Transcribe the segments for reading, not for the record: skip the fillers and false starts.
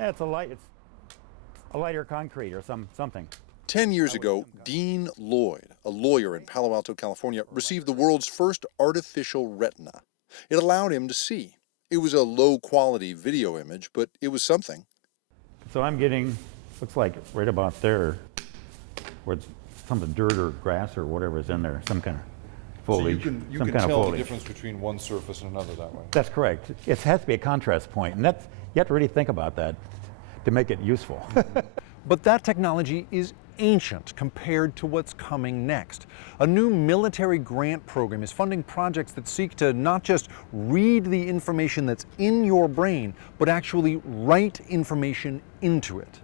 It's a lighter concrete or something. 10 years ago, Dean Lloyd, a lawyer in Palo Alto, California, received the world's first artificial retina. It allowed him to see. It was a low-quality video image, but it was something. So I'm getting, looks like right about there, where it's some dirt or grass or whatever is in there, some kind of foliage. So you can tell the difference between one surface and another that way. That's correct. It has to be a contrast point, and that's, you have to really think about that to make it useful. But that technology is ancient compared to what's coming next. A new military grant program is funding projects that seek to not just read the information that's in your brain, but actually write information into it.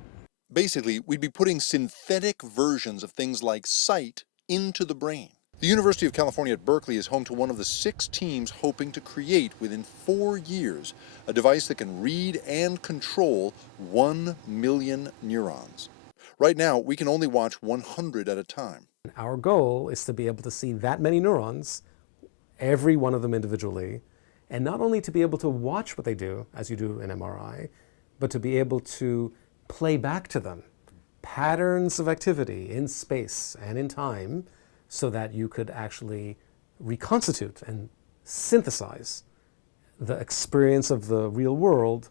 Basically, we'd be putting synthetic versions of things like sight into the brain. The University of California at Berkeley is home to one of the 6 teams hoping to create, within 4 years, a device that can read and control 1 million neurons. Right now, we can only watch 100 at a time. Our goal is to be able to see that many neurons, every one of them individually, and not only to be able to watch what they do, as you do in MRI, but to be able to play back to them patterns of activity in space and in time, so that you could actually reconstitute and synthesize the experience of the real world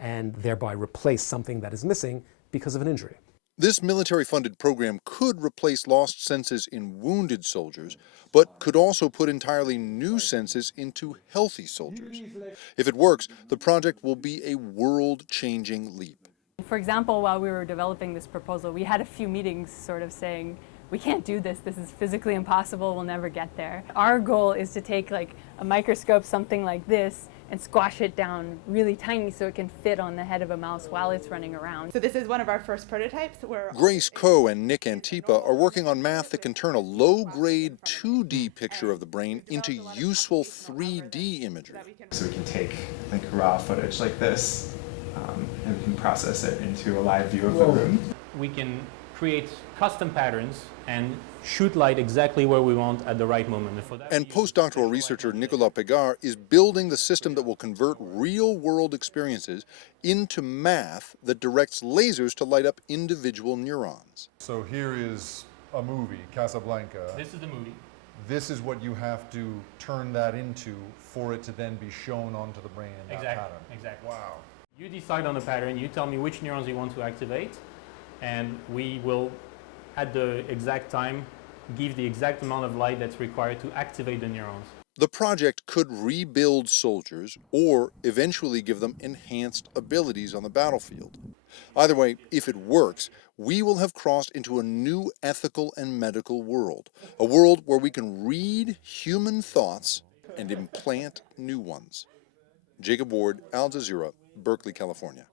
and thereby replace something that is missing because of an injury. This military-funded program could replace lost senses in wounded soldiers, but could also put entirely new senses into healthy soldiers. If it works, the project will be a world-changing leap. For example, while we were developing this proposal, we had a few meetings sort of saying, we can't do this, this is physically impossible, we'll never get there. Our goal is to take like a microscope, something like this, and squash it down really tiny so it can fit on the head of a mouse while it's running around. So this is one of our first prototypes. Grace Coe and Nick Antipa are working on math that can turn a low-grade 2D picture of the brain into useful 3D imagery. So we can take like raw footage like this and we can process it into a live view of the room. We can create custom patterns and shoot light exactly where we want at the right moment. And postdoctoral researcher Nicolas Pegard is building the system that will convert real-world experiences into math that directs lasers to light up individual neurons. So here is a movie, Casablanca. This is the movie. This is what you have to turn that into for it to then be shown onto the brain in that pattern. Exactly. Wow. You decide on the pattern, you tell me which neurons you want to activate, and we will, at the exact time, give the exact amount of light that's required to activate the neurons. The project could rebuild soldiers or eventually give them enhanced abilities on the battlefield. Either way, if it works, we will have crossed into a new ethical and medical world, a world where we can read human thoughts and implant new ones. Jacob Ward, Al Jazeera, Berkeley, California.